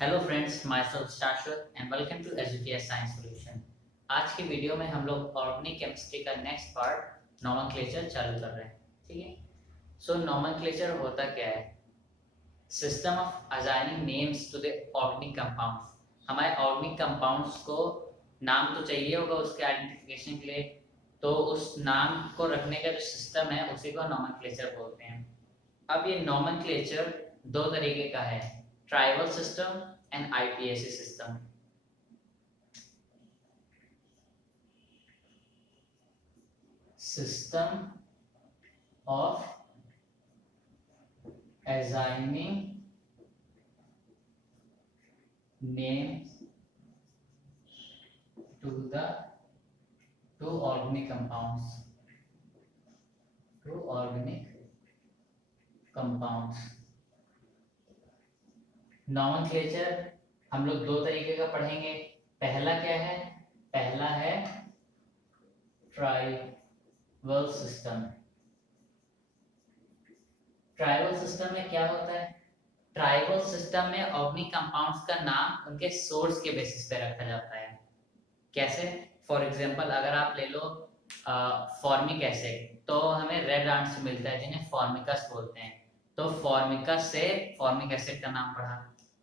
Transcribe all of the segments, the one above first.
Hello friends, myself Shashwat and welcome to Educase science solution. आज की video में हम लोग ऑर्गेनिक केमिस्ट्री का नेक्स्ट पार्ट नोमेनक्लेचर चालू कर रहे हैं। ठीक है। सो नोमेनक्लेचर होता क्या है? System of assigning names to the organic compounds. हमारे ऑर्गेनिक कंपाउंड्स को नाम तो चाहिए होगा उसके आइडेंटिफिकेशन के लिए, तो उस नाम को रखने का जो सिस्टम है उसी को नोमेनक्लेचर बोलते हैं। अब ये नोमेनक्लेचर दो तरीके का है, tribal system and IUPAC system. System of assigning names to the two organic compounds, nomenclature हम लोग दो तरीके का पढ़ेंगे। पहला क्या है? पहला है ट्राइबल सिस्टम। ट्राइबल सिस्टम में क्या होता है? ट्राइबल सिस्टम में ऑर्गेनिक कंपाउंड्स का नाम उनके सोर्स के बेसिस पे रखा जाता है। कैसे? फॉर एग्जांपल अगर आप ले लो फॉर्मिक एसिड, तो हमें रेड आंट से मिलता है जिन्हें फॉर्मिकस बोलते हैं, तो फॉर्मिकस से फॉर्मिक एसिड का नाम पढ़ा।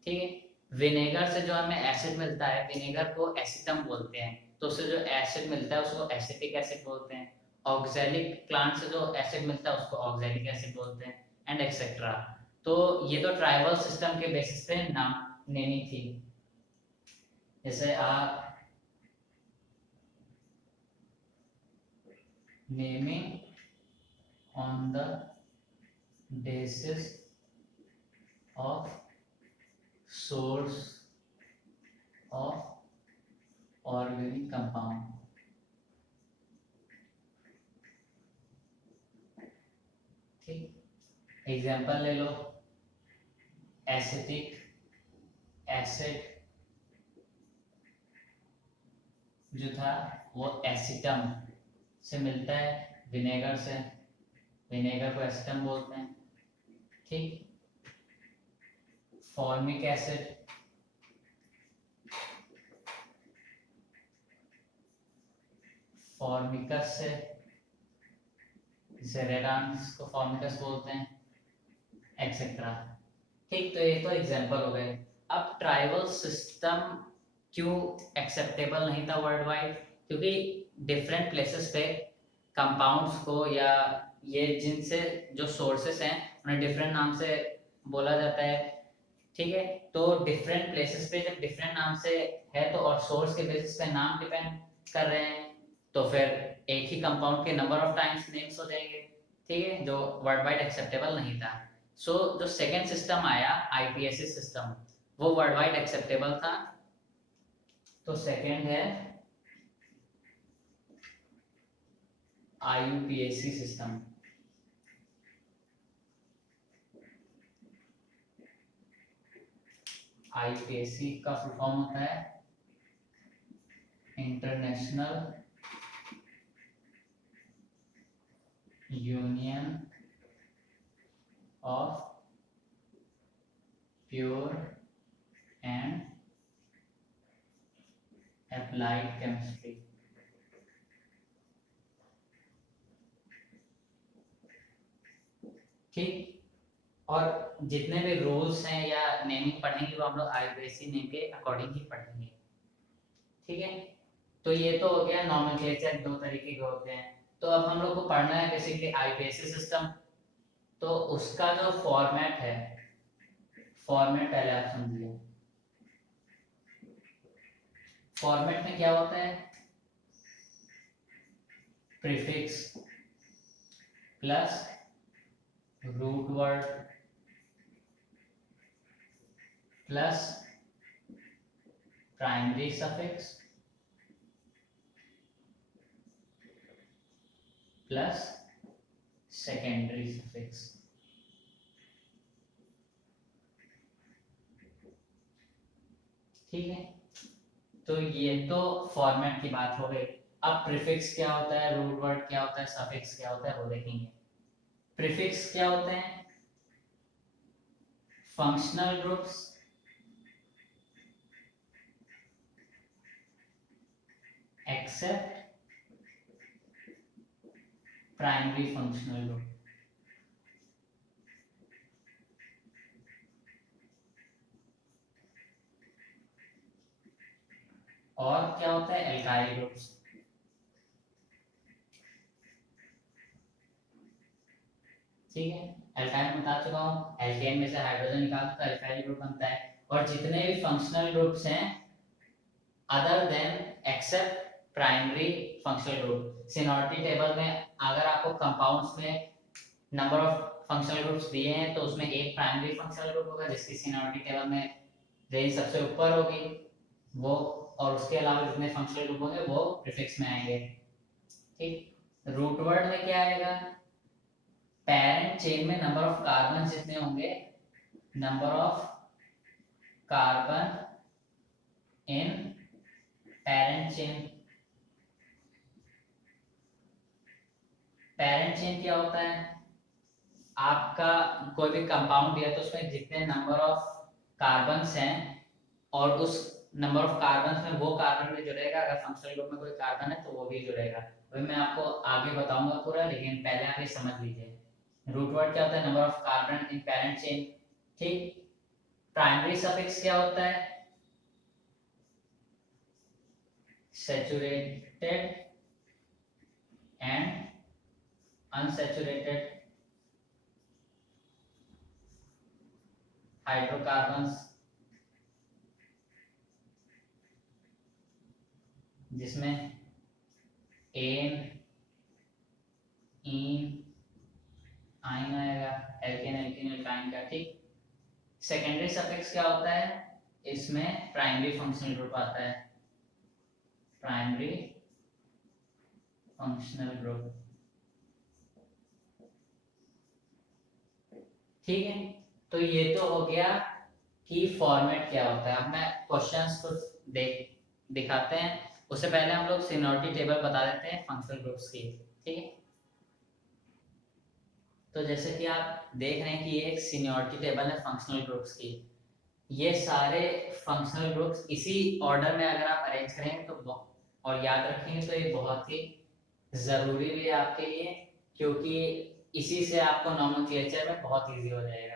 ठीक है। विनेगर से जो हमें एसिड मिलता है, विनेगर को एसिटम बोलते हैं, तो उससे जो एसिड मिलता है उसको एसिटिक एसिड बोलते हैं। ऑक्सैलिक प्लांट से जो एसिड मिलता है उसको ऑक्सैलिक एसिड बोलते हैं, एंड एक्सेट्रा। तो ये तो ट्राइबल सिस्टम के बेसिस पे नाम लेनी थी। जैसे आप naming on the basis of source of organic compound। ठीक, एग्जाम्पल ले लो। एसिटिक एसिड जो था वो एसिटम से मिलता है विनेगर से, विनेगर को एसिटम बोलते हैं। ठीक। फॉर्मिक एसिड फॉर्मिकस से, रेडांस को फॉर्मिकस बोलते हैं, एक्सेट्रा। ठीक, तो ये तो एग्जांपल हो गए। अब ट्राइबल सिस्टम क्यों एक्सेप्टेबल नहीं था वर्ल्ड वाइड? क्योंकि डिफरेंट प्लेसेस पे कंपाउंड्स को या ये जिनसे जो सोर्सेस हैं उन्हें डिफरेंट नाम से बोला जाता है। ठीक है। तो डिफरेंट प्लेसेस पे जब डिफरेंट नाम से है तो और सोर्स के बेसिस पे नाम डिपेंड कर रहे हैं, तो फिर एक ही कंपाउंड के नंबर ऑफ टाइम्स नेम्स हो जाएंगे। ठीक है, जो वर्ल्ड वाइड एक्सेप्टेबल नहीं था। सो जो सेकेंड सिस्टम आया आईपीएसी सिस्टम, वो वर्ल्ड वाइड एक्सेप्टेबल था। तो सेकेंड है आईयूपीएसी सिस्टम। आईयूपीएसी का फुल फॉर्म होता है international union of pure and applied chemistry. ठीक। और जितने भी रूल्स हैं या नेमिंग पढ़ेंगे वो हम लोग आईयूपीएसी नेम के अकॉर्डिंग ही पढ़ेंगे। ठीक है। तो ये तो हो गया नॉमेनक्लेचर, दो तरीके के होते हैं। तो अब हम लोग को पढ़ना है बेसिकली आईपीएसी सिस्टम। तो उसका जो फॉर्मेट है, फॉर्मेट पहले आप समझिए। फॉर्मेट में क्या होता है? Prefix plus root word plus primary suffix plus secondary suffix. ठीक है। तो ये तो फॉर्मेट की बात हो गई। अब प्रीफिक्स क्या होता है, रूट वर्ड क्या होता है, सफिक्स क्या होता है वो देखेंगे। प्रीफिक्स क्या होते हैं? Functional groups except primary functional group. और क्या होता है एल्काइल ग्रुप्स। ठीक है, एल्काइल बता चुका हूँ, एल्केन में से हाइड्रोजन निकालते तो एल्काइल ग्रुप बनता है। और जितने भी फंक्शनल ग्रुप्स हैं other than except primary functional group, seniority table में अगर आपको कंपाउंड्स में नंबर ऑफ फंक्शनल ग्रुप्स दिए हैं तो उसमें एक प्राइमरी फंक्शनल ग्रुप होगा जिसकी सीनियरिटी टेबल में रेंज सबसे ऊपर होगी वो, और उसके अलावा जितने फंक्शनल ग्रुप होंगे वो प्रीफिक्स में आएंगे। ठीक, रूट वर्ड में क्या आएगा, पेरेंट चेन में नंबर ऑफ कार्बन जितने होंगे, number of carbon in parent chain. Parent chain क्या होता है, आपका कोई भी कंपाउंड दिया तो उसमें जितने नंबर ऑफ कार्बन्स हैं और उस नंबर ऑफ कार्बन में वो कार्बन भी जुड़ेगा, अगर फंक्शनल ग्रुप में कोई कार्बन है तो वो भी जुड़ेगा। वही मैं आपको आगे बताऊंगा पूरा, लेकिन पहले आप ये समझ लीजिए। रूट वर्ड क्या होता है, number of carbon in parent chain. ठीक, प्राइमरी सफिक्स क्या होता है, सैचुरेटेड एंड अनसैचुरेटेड हाइड्रोकार्बन्स, जिसमें एन इन आइन आएगा, एल्केन एल्कीन एल्काइन का। ठीक, सेकेंडरी सफिक्स क्या होता है, इसमें प्राइमरी फंक्शनल ग्रुप आता है, प्राइमरी फंक्शनल ग्रुप। ठीक है, तो ये तो हो गया कि फॉर्मेट क्या होता है। अब मैं क्वेश्चंस को दिखाते हैं, उससे पहले हम लोग सीनियरिटी टेबल बता देते हैं फंक्शनल ग्रुप्स की। ठीक है, तो जैसे कि आप देख रहे हैं कि ये एक सीनियरिटी टेबल है फंक्शनल ग्रुप्स की। ये सारे फंक्शनल ग्रुप्स इसी ऑर्डर में अगर आप अरेंज करेंगे तो और याद रखेंगे तो ये बहुत ही ज़रूरी भी है आपके लिए, क्योंकि इसी से आपको नोमेनक्लेचर में बहुत इजी हो जाएगा।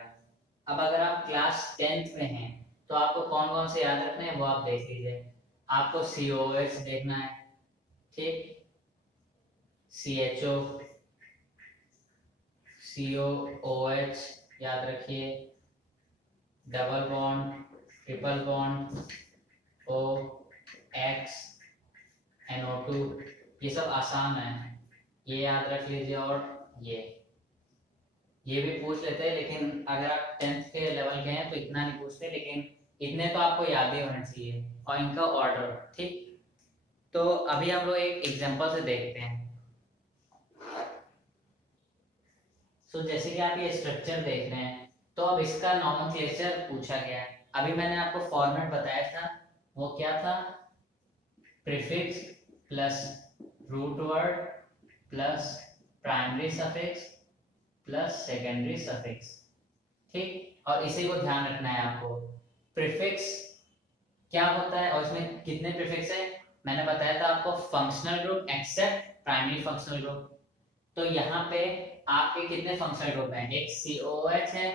अब अगर आप क्लास 10th में हैं तो आपको कौन कौन से याद रखने हैं वो आप देख लीजिए। आपको COH देखना है, ठीक, CHO, COOH याद रखिए, double bond, triple bond, OX, NO2, ये सब आसान है, ये याद रख लीजिए। और ये भी पूछ लेते हैं, लेकिन अगर आप 10th के लेवल के हैं तो इतना नहीं पूछते, लेकिन इतने तो आपको याद ही होने चाहिए, और इनका ऑर्डर। ठीक, तो अभी हम लोग एक एग्जांपल से देखते हैं। तो जैसे कि आप ये स्ट्रक्चर देख रहे हैं, तो अब इसका नोमेनक्लेचर पूछा गया है। अभी मैंने आपको फॉर्मेट बताया था, वो क्या था, prefix plus root word plus primary suffix plus secondary suffix. ठीक, और इसी को ध्यान रखना है आपको। प्रीफिक्स क्या होता है और इसमें कितने प्रीफिक्स है, मैंने बताया था आपको, functional group except primary functional group. तो यहाँ पे आपके कितने फंक्शनल ग्रुप हैं, एक COH है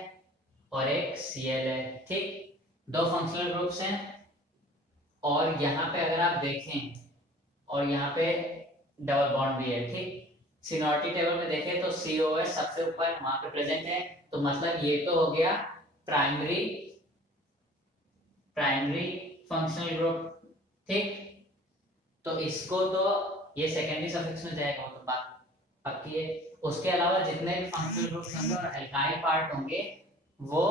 और एक Cl है। ठीक, दो फंक्शनल ग्रुप्स हैं, और यहाँ पे अगर आप देखें और यहाँ पे डबल बॉन्ड भी है। ठीक, सीनियरिटी टेबल में देखें तो COH सबसे ऊपर वहां पे प्रेजेंट है, तो मतलब ये तो हो गया प्राइमरी फंक्शनल ग्रुप। ठीक, तो इसको तो ये सेकेंडरी सफिक्स में जाएगा, वो तो बात पक्की है। उसके अलावा जितने भी फंक्शनल ग्रुप्स होंगे और एल्काइल पार्ट होंगे वो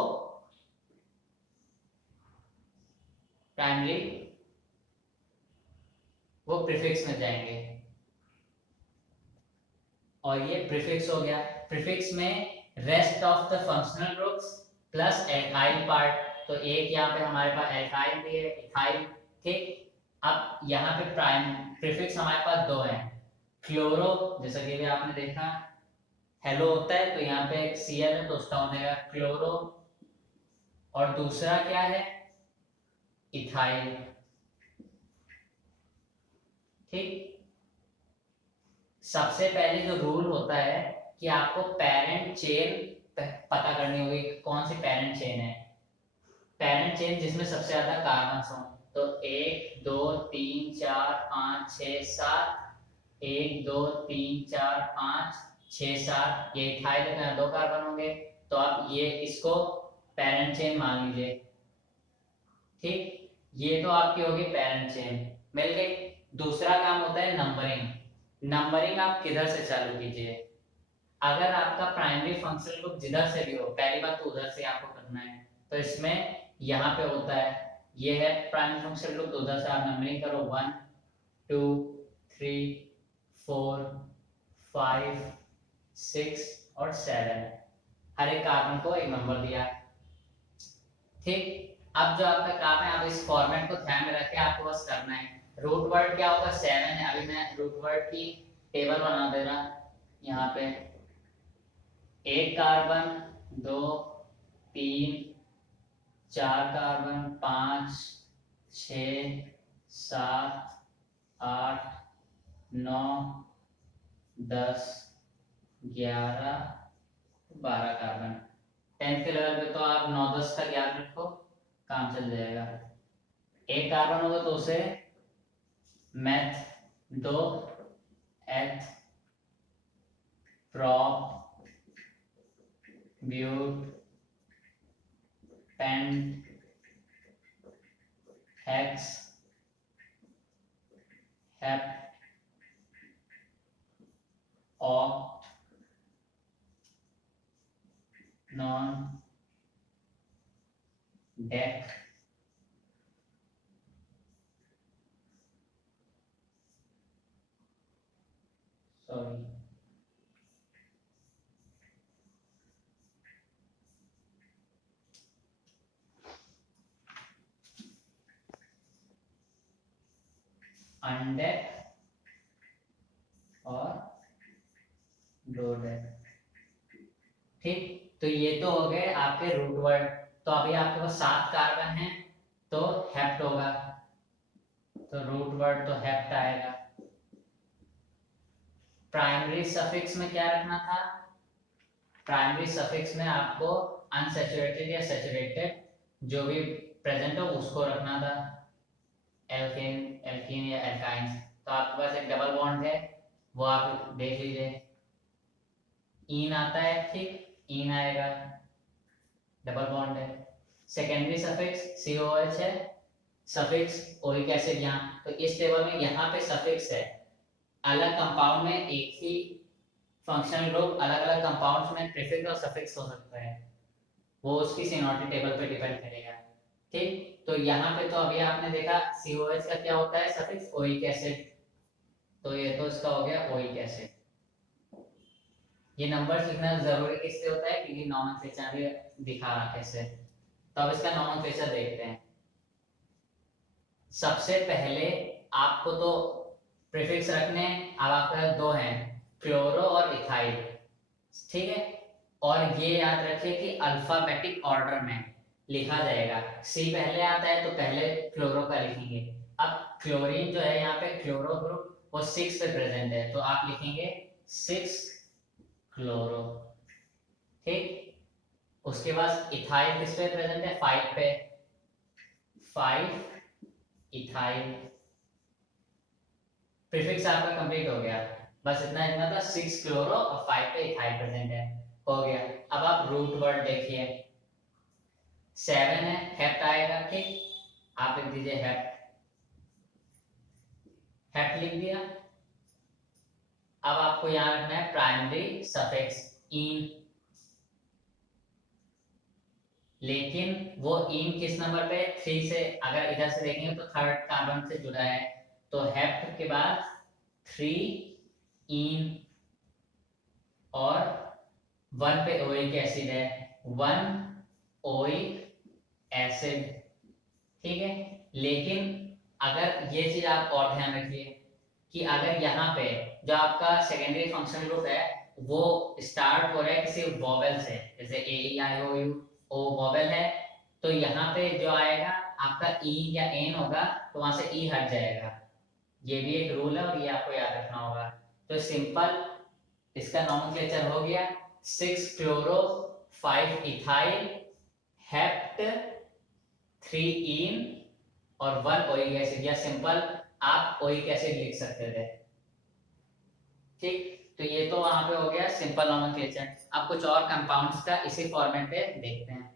प्राइमरी, वो प्रीफिक्स में जाएंगे। और ये प्रीफिक्स हो गया। प्रीफिक्स में rest of the functional groups plus alkyl part, तो एक यहाँ पे हमारे पास एल्काइल भी है, इथाइल। ठीक, अब यहाँ पे प्राइम प्रीफिक्स हमारे पास दो हैं, क्लोरो, जैसा कि भी आपने देखा हेलो होता है तो यहाँ पे Cl है तो उसका हो जाएगा क्लोरो, और दूसरा क्या है, इथाइल। ठीक, सबसे पहले जो रूल होता है कि आपको पेरेंट चेन पता करनी होगी, कौन सी पेरेंट चेन है। पेरेंट चेन जिसमें सबसे ज्यादा कार्बन्स हो, तो 1 2 3 4 5 6 7, 1 2 3 4 5 6 7, ये इथाइल में 2 कार्बन होंगे, तो आप ये इसको पेरेंट चेन मान लीजिए। ठीक, ये तो आपकी होगी पेरेंट चेन, मिल गई। दूसरा काम होता है नंबरिंग। नंबरिंग आप किधर से चालू कीजिए, अगर आपका प्राइमरी फंक्शनल ग्रुप जिधर से भी हो, पहली बात तो उधर से आपको करना है, तो इसमें यहाँ पे होता है, ये है प्राइमरी फंक्शनल ग्रुप, तो उधर से आप नंबरिंग करो 1 2 3 4 5 6 और 7, हर एक कार्बन को एक नंबर दिया। ठीक, अब जो आपका काम है, आप इस फॉर्मेट को ध्यान में रखें, आपको बस करना है। रूट वर्ड क्या होगा, 7 है। अभी मैं रूट वर्ड की टेबल बना दे रहा यहाँ पे, 1 कार्बन 2 3 4 कार्बन 5 6 7 8 9 10 11 12 कार्बन। 10th के लेवल पे तो आप 9 10 तक याद रखो, काम चल जाएगा। 1 कार्बन होगा तो उसे meth, 2 eth, prop, but, pent, hex, hep, oct, non, dec, sorry undec और डोडेक। ठीक, तो ये तो हो गए आपके रूट वर्ड। तो अभी आपके पास 7 कार्बन है, तो हेप्ट होगा, तो रूट वर्ड तो हेप्ट आएगा। प्राइमरी सफिक्स में क्या रखना था, प्राइमरी सफिक्स में आपको अनसैचुरेटेड या सैचुरेटेड जो भी प्रेजेंट हो उसको रखना था, एल्केन एल्कीन या एल्काइन। तो आपके पास एक डबल बॉन्ड है, वो आप देख लीजिए, इन आता है। ठीक, इन आएगा, डबल बॉन्ड है। सेकेंडरी सफिक्स COH है, सफिक्स ओरिक एसिड यहाँ, तो इस टेबल में यहाँ पे सफिक्स है। अलग कंपाउंड में एक ही फंक्शनल ग्रुप अलग अलग कंपाउंड्स में प्रीफिक्स और सफिक्स हो सकता है, वो उसकी सीनोटी टेबल पे डिपेंड करेगा। ठीक, तो यहाँ पे तो अभी आपने देखा COH का क्या होता है सफिक्स, ओइक एसिड, तो ये तो इसका हो गया ओइक एसिड। ये नंबर लिखना जरूरी किससे होता है, क्योंकि नॉमेनक्लेचर भी दिखा रहा कैसे। तो अब इसका नॉमेनक्लेचर देखते हैं। सबसे पहले आपको तो प्रीफिक्स रखने हैं, अब आपके पास 2 हैं, क्लोरो और इथाइल। ठीक है, और ये याद रखिए कि अल्फाबेटिक ऑर्डर में लिखा जाएगा, C पहले आता है तो पहले क्लोरो का लिखेंगे। अब क्लोरीन जो है यहाँ पे क्लोरो ग्रुप वो 6 पे प्रेजेंट है, तो आप लिखेंगे 6 क्लोरो। ठीक, उसके बाद इथाइल किस पे प्रेजेंट है, 5 पे, 5 इथाइल। प्रीफिक्स आपका कंप्लीट हो गया, बस इतना इतना था, 6 क्लोरो और 5 पे इथाइल प्रेजेंट है, हो गया। अब आप रूट वर्ड देखिए, 7 है, हेप्ट आएगा। ठीक, आप लिख दीजिए हेप्ट, हेप्ट लिख दिया। अब आपको यहाँ रखना है प्राइमरी सफिक्स इन, लेकिन वो इन किस नंबर पे, 3 से, अगर इधर से देखेंगे तो 3rd कार्बन से जुड़ा है, तो हेप्ट के बाद 3 इन और 1 पे ओइक एसिड है, 1 ओइक एसिड। ठीक है, लेकिन अगर ये चीज आप और ध्यान रखिए कि अगर यहाँ पे जो आपका सेकेंडरी फंक्शनल ग्रुप है वो स्टार्ट हो रहा है किसी वोवेल से, जैसे AEIOU O वोवेल है, तो यहाँ पे जो आएगा आपका E या N होगा, तो वहां से E हट जाएगा, ये भी एक रूल है और ये आपको याद रखना होगा। तो सिंपल इसका नॉमेनक्लेचर हो गया 6 क्लोरो 5 इथाइल हेप्ट 3 इन और 1 ओइक एसिड, या सिंपल आप ओइक एसिड लिख सकते थे। ठीक, तो ये तो वहां पे हो गया सिंपल नॉमेनक्लेचर। अब कुछ और कंपाउंड्स का इसी फॉर्मेट पे देखते हैं।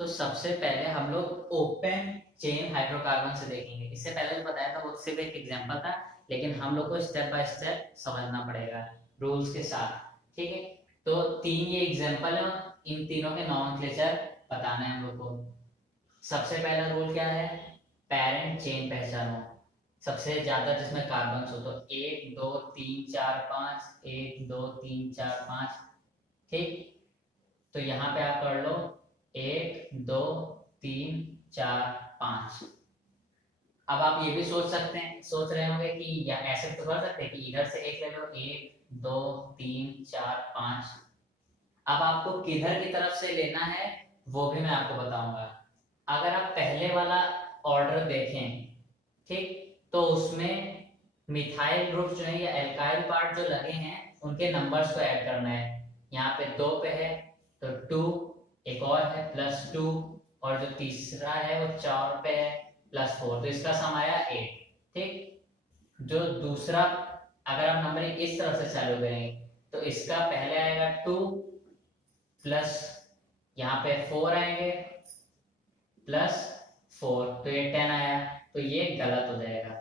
तो सबसे पहले हम लोग ओपन चेन हाइड्रोकार्बन से देखेंगे। इससे पहले जो बताया था वो सिर्फ एक एग्जांपल था, लेकिन हम लोग को स्टेप बाय स्टेप समझना पड़ेगा रूल्स के साथ। ठीक है, तो 3 ये एग्जांपल है, इन तीनों के नॉमेनक्लेचर बताना है हम लोग को। सबसे पहला रूल क्या है, पेरेंट चेन पहचानो, सबसे ज्यादा जिसमें कार्बन हो, तो 1 2 3 4 5, 1 2 3 4 5। ठीक, तो यहाँ पे आप कर लो 1 2 3 4 5। अब आप ये भी सोच रहे होंगे कि या ऐसे तो कर सकते हैं कि इधर से एक ले लो, 1 2 3 4 5। अब आपको किधर की तरफ से लेना है वो भी मैं आपको बताऊंगा। अगर आप पहले वाला ऑर्डर देखें, ठीक, तो उसमें मिथाइल ग्रुप जो है या एल्काइल पार्ट जो लगे हैं उनके नंबर्स को ऐड करना है। यहाँ पे 2 पे है तो 2, एक और है +2, और जो तीसरा है वो 4 पे है +4, तो इसका सम आया 8। ठीक, जो दूसरा अगर आप नंबरिंग इस तरफ से चालू करेंगे तो इसका पहले आएगा 2 प्लस यहाँ पे 4 आएंगे +4, तो ये 10 आया, तो ये गलत हो जाएगा।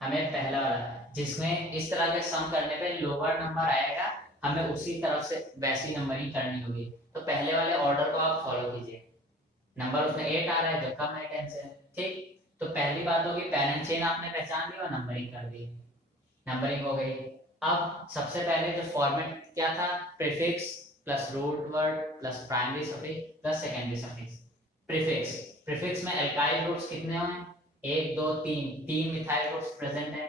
हमें पहला वाला जिसमें इस तरह के सम करने पे लोअर नंबर आएगा, हमें उसी तरफ से वैसी नंबरिंग करनी होगी। तो पहले वाले ऑर्डर को आप फॉलो कीजिए। नंबर उसमें 8 आ रहा है जो कम है 10 से। ठीक, तो पहली बात होगी पेरेंट चेन आपने पहचान ली और नंबरिंग कर दी, नंबरिंग हो गई। अब सबसे पहले जो फॉर्मेट क्या था, prefix plus root word plus primary suffix plus secondary suffix. Prefix, prefix में एल्काइल ग्रुप्स कितने हैं, 1 2 3, 3 मिथाइल ग्रुप्स प्रेजेंट है।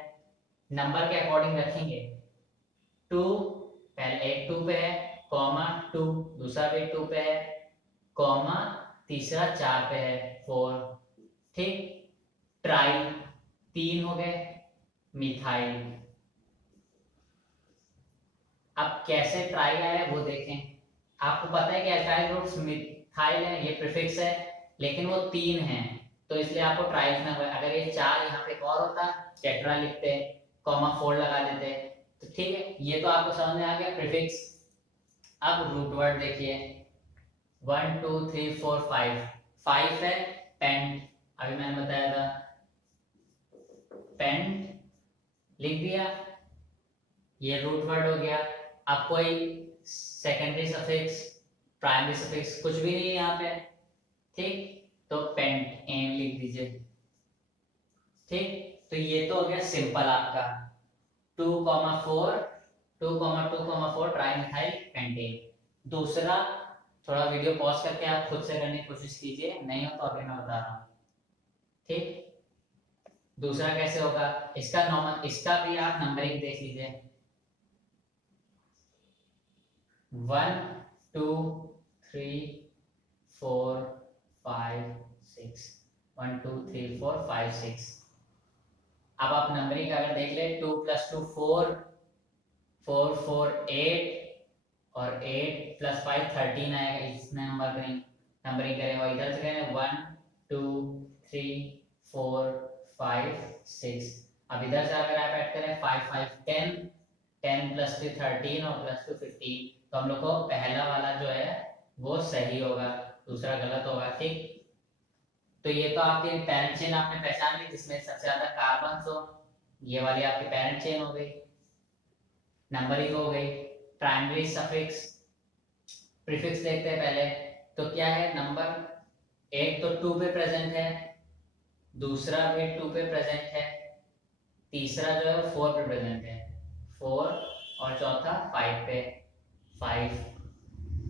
नंबर के अकॉर्डिंग रखेंगे, 2 पहले एक 2 पे है, कॉमा 2, दूसरा भी 2 पे है, कॉमा तीसरा 4 पे है 4। ठीक, ट्राई 3 हो गए, मिथाइल। अब कैसे ट्राई आया वो देखें। आपको पता है कि एल्काइल ग्रुप्स मिथाइल है, ये प्रीफिक्स है, लेकिन वो 3 है तो इसलिए आपको ट्राई लिखना पड़ेगा। अगर ये 4 यहाँ पे एक और होता टेट्रा लिखते, कॉमा 4 लगा देते, तो ठीक है, ये तो आपको समझ में आ गया प्रीफिक्स। अब रूट वर्ड देखिए, 1 2 3 4 5, 5 है पेंट, अभी मैंने बताया था पेंट लिख दिया, ये रूट वर्ड हो गया। अब कोई सेकेंडरी सफिक्स प्राइमरी सफिक्स कुछ भी नहीं है यहाँ पे। ठीक, तो पेंट एन लिख दीजिए। ठीक, तो ये तो हो गया सिंपल आपका 2,4 2,2,4 ट्राइमिथाइल पेंटेन। दूसरा, थोड़ा वीडियो पॉज करके आप खुद से करने की कोशिश कीजिए, नहीं हो तो अभी मैं बता रहा हूँ। ठीक, दूसरा कैसे होगा, इसका भी आप नंबरिंग देख लीजिए, 1 2 3 4 5 6, 1 2 3 4 5 6। अब आप नंबरिंग अगर देख ले, 2 + 2 4, 4 4 8, और 8 + 5 13 आएगा। इसमें नंबरिंग करेंगे और इधर से करेंगे 1 2 3 4 5 6। अब इधर से अगर आप ऐड करें 5 5 10, 10 + 3 13 और +2 15, तो हम लोग को पहला वाला जो है वो सही होगा, दूसरा गलत होगा। ठीक, तो ये तो आपकी पेरेंट चेन आपने पहचान ली जिसमें सबसे ज्यादा कार्बन हो, ये वाली आपकी पेरेंट चेन हो गई, नंबरिंग हो गई। प्राइमरी सफिक्स प्रीफिक्स देखते हैं पहले, तो क्या है नंबर, एक तो 2 पे प्रेजेंट है, दूसरा भी 2 पे प्रेजेंट है, तीसरा जो है 4 पे प्रेजेंट है 4, और चौथा 5 पे 5।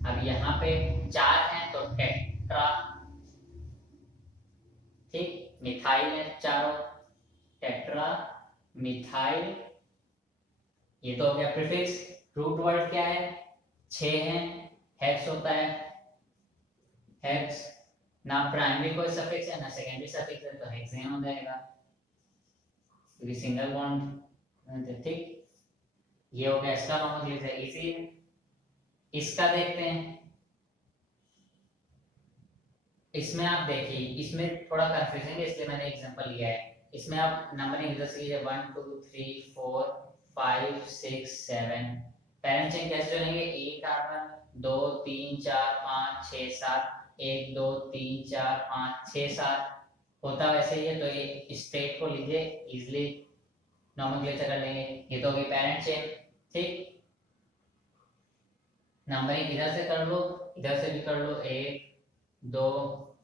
अब यहाँ पे 4 है तो टेट्रा, ठीक, मिथाइल है चारों, टेट्रा मिथाइल, ये तो हो गया प्रीफिक्स। रूट वर्ड क्या है, 6 है, हेक्स होता है, हेक्स ना प्राइमरी कोई सफिक्स है ना सेकेंडरी सफिक्स है, तो हेक्सेन हो जाएगा। क्योंकि सिंगल बॉन्ड, ठीक। ये हो गया इसका नॉमेनक्लेचर, इजी है। इसका देखते हैं। इसमें आप देखिए, इसमें थोड़ा कंफ्यूजन है, इसलिए मैंने एग्जांपल लिया है। इसमें आप नंबरिंग इधर से 1 2 3 4 5 6 7, पेरेंट चेन कैसे चलेंगे? एक कार्बन 2 3 4 5 6 7, 1 2 3 4 5 6 7 होता वैसे ही है। तो ये स्टेट को लीजिए, इजिली नॉमेनक्लेचर कर लेंगे। ये तो होगी पेरेंट चेन, ठीक। नंबरिंग इधर से कर लो, इधर से भी कर लो, 1 2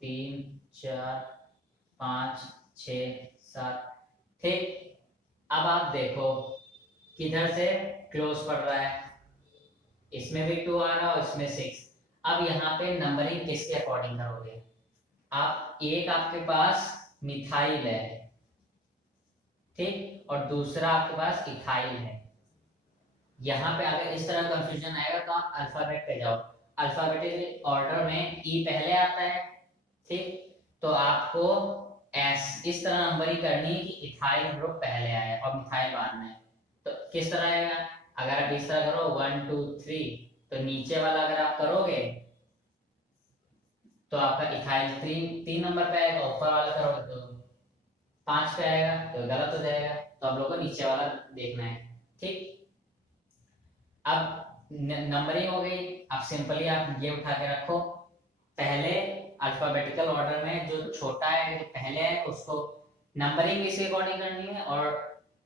3 4 5 6 7, ठीक। अब आप देखो किधर से क्लोज पड़ रहा है, इसमें भी 2 आ रहा है और इसमें 6। अब यहाँ पे नंबरिंग किसके अकॉर्डिंग करोगे आप? एक आपके पास मिथाइल है, ठीक, और दूसरा आपके पास इथाइल है। यहाँ पे अगर इस तरह कंफ्यूजन आएगा तो आप अल्फाबेट पे जाओ। अल्फाबेटिक ऑर्डर में ई पहले आता है, ठीक। तो आपको इस तरह नंबरिंग करनी है कि इथाइल ग्रुप पहले आए और मिथाइल बाद में। तो किस तरह आएगा? अगर आप इस तरह करो 1 2 3, तो नीचे वाला अगर आप करोगे तो आपका इथाइल 3 नंबर पे आएगा, ऊपर वाला करोगे तो 5 पे आएगा, तो गलत हो जाएगा। तो आप लोगों को नीचे वाला देखना है, ठीक। अब नंबरिंग हो गई। अब सिंपली आप ये उठा के रखो, पहले अल्फाबेटिकल ऑर्डर में जो छोटा है, जो पहले है, उसको नंबरिंग भी इसी अकॉर्डिंग करनी है, और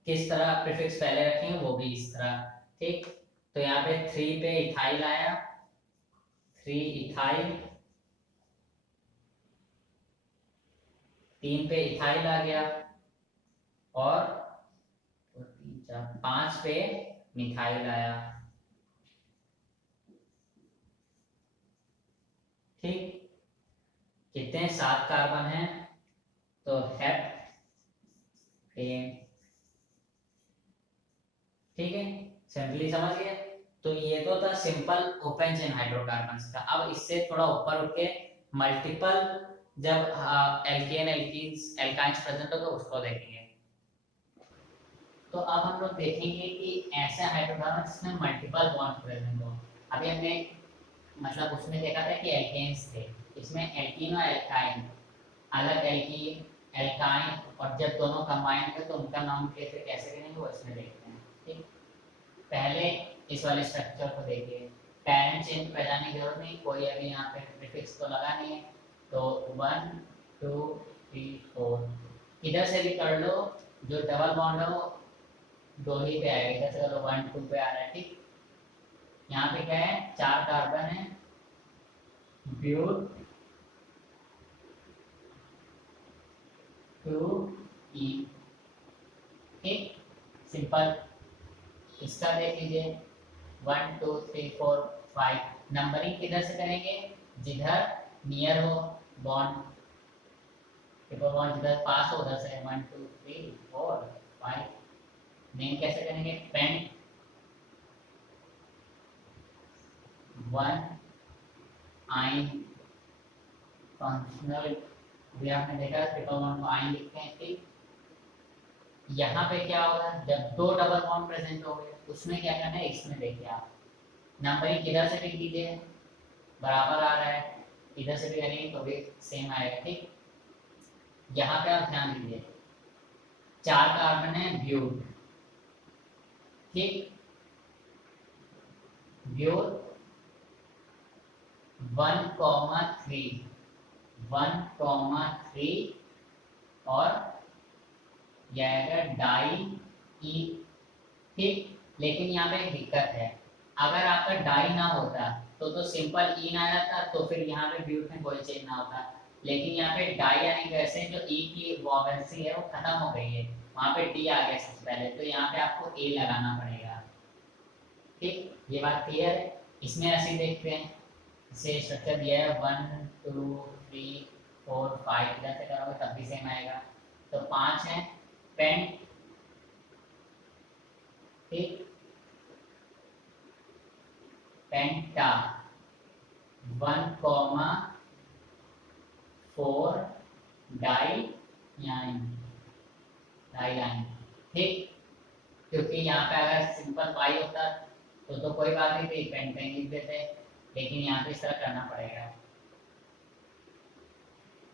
किस तरह प्रीफिक्स पहले रखेंगे वो भी इस तरह, ठीक। तो यहाँ पे 3 पे इथाइल आया, 3 इथाइल, 3 पे इथाइल आ गया, और 3 4 5 पे मिथाइल आया, ठीक। कितने? 7 कार्बन हैं, तो हेप ठीक है, सिंपली समझ गए। तो ये तो था सिंपल ओपन चेन हाइड्रोकार्बन्स का। अब इससे थोड़ा ऊपर उठ के मल्टीपल, जब एल्केन एल्कीन्स एल्काइंस प्रेजेंट हो तो उसको देखेंगे। तो अब हम लोग देखेंगे कि ऐसे हाइड्रोकार्बन जिसमें मल्टीपल बॉन्ड प्रेजेंट हो। अभी हमने मतलब उसमें देखा था कि एल्केन्स थे, इसमें एल्कीन और एल्काइन, अलग एल्कीन एल्काइन, और जब दोनों कंबाइन हो तो उनका नाम कैसे करेंगे वो इसमें देखते हैं, ठीक। पहले इस वाले स्ट्रक्चर को देखिए। पेरेंट चेन पे जाने की जरूरत नहीं, कोई अभी यहाँ पे प्रीफिक्स तो लगा नहीं है। तो 1 2 3 4 इधर से भी कर लो, जो डबल बॉन्ड हो दो ही पे आएगा। इधर से करो 1 2 पे आ रहा है, ठीक। यहाँ पे क्या है? 4 कार्बन है, ब्यूट 2 ई, ठीक, सिंपल। इसका देख लीजिए 1 2 3 4 5। नंबरिंग किधर से करेंगे? जिधर नियर हो बॉन्ड, ट्रिपल बॉन्ड जिधर पास हो उधर से 1 2 3 4 5। नेम कैसे करेंगे? पेंट 1 आइन फंक्शनल, भी आपने देखा ट्रिपल बॉन्ड को आइन लिखते हैं, ठीक। यहाँ पे क्या होगा? जब दो डबल बॉन्ड प्रेजेंट हो गए उसमें क्या करना है? इसमें देखिए आप नंबरिंग किधर से भी कीजिए, बराबर आ रहा है, इधर से भी करेंगे तो भी सेम आएगा, ठीक। यहाँ पे आप ध्यान दीजिए 4 कार्बन है ब्यूट, ठीक। ब्यूट 1,3 1,3 और यह आएगा डाई ई, ठीक। लेकिन यहाँ पे एक दिक्कत है, अगर आपका डाई ना होता तो सिंपल ई ना आता, तो फिर यहाँ पे ब्यूट में कोई चेंज ना होता। लेकिन यहाँ पे डाई आने की वजह से जो ई की वॉवेंसी है वो खत्म हो गई है, वहाँ पे डी आ गया सबसे पहले, तो यहाँ पे आपको ए लगाना पड़ेगा, ठीक। ये बात क्लियर है? इसमें ऐसे देखते हैं, इसे स्ट्रक्चर दिया है 1 2 3 4 5, इधर से करोगे तब भी सेम आएगा। तो 5 है पेंट, ठीक, पेंटा 1,4 डाई याइन, डाई लाइन, ठीक, क्योंकि यहाँ पे अगर सिंपल वाई होता तो कोई बात नहीं थी, पेन पेन लिख देते, लेकिन यहाँ पे इस तरह करना पड़ेगा।